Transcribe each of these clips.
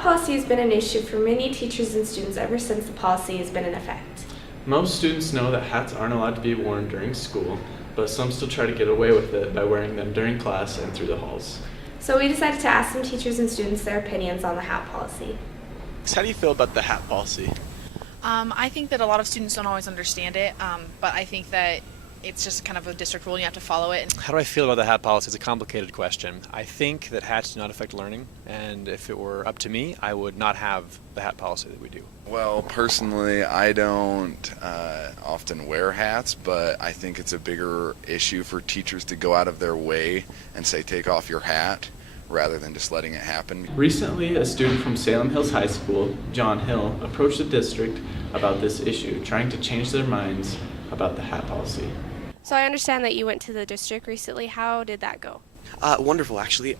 hat policy has been an issue for many teachers and students ever since the policy has been in effect. Most students know that hats aren't allowed to be worn during school, but some still try to get away with it by wearing them during class and through the halls. So we decided to ask some teachers and students their opinions on the hat policy. How do you feel about the hat policy? I think that a lot of students don't always understand it, but I think that it's just kind of a district rule and you have to follow it. How do I feel about the hat policy? It's a complicated question. I think that hats do not affect learning, and if it were up to me, I would not have the hat policy that we do. Well, personally, I don't often wear hats, but I think it's a bigger issue for teachers to go out of their way and say, take off your hat, rather than just letting it happen. Recently, a student from Salem Hills High School, John Hill, approached the district about this issue, trying to change their minds about the hat policy. So I understand that you went to the district recently. How did that go? Wonderful, actually.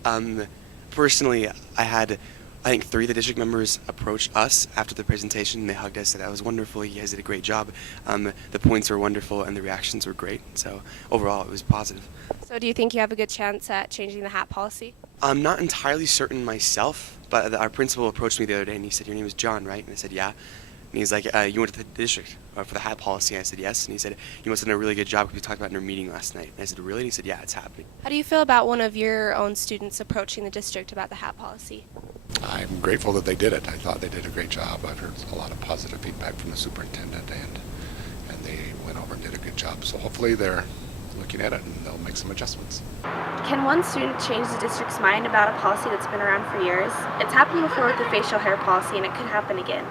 Personally, I think 3 of the district members approached us after the presentation. They hugged us, said that was wonderful, you guys did a great job. The points were wonderful and the reactions were great. So overall, it was positive. So do you think you have a good chance at changing the hat policy? I'm not entirely certain myself, but our principal approached me the other day and he said, your name is John, right? And I said, yeah. And he's like, you went to the district for the hat policy? And I said, yes. And he said, you must have done a really good job because we talked about it in our meeting last night. And I said, really? And he said, yeah, it's happening. How do you feel about one of your own students approaching the district about the hat policy? I'm grateful that they did it. I thought they did a great job. I've heard a lot of positive feedback from the superintendent, and they went over and did a good job. So hopefully they're looking at it and they'll make some adjustments. Can one student change the district's mind about a policy that's been around for years? It's happened before with the facial hair policy, and it could happen again.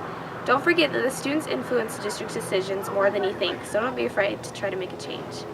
Don't forget that the students influence the district's decisions more than you think, so don't be afraid to try to make a change.